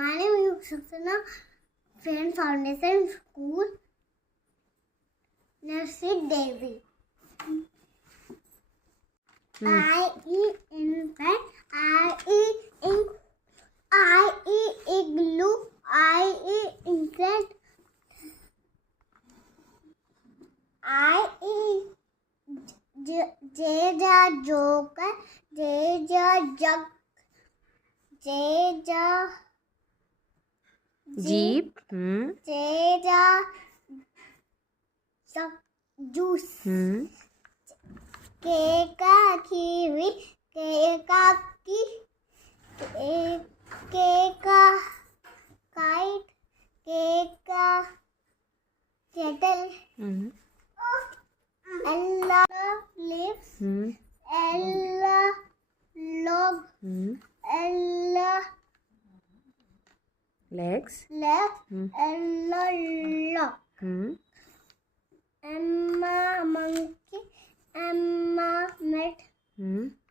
My name is Saksana, Friend Foundation School, Nursery Daisy. I eat infant, I eat ink, I eat igloo, I eat insect, I eat J joker, J jug, J jeep, J juice, K का kiwi, K का K का kite, K का kettle, L leaves, L log, L legs, L lock, M monkey, M mat,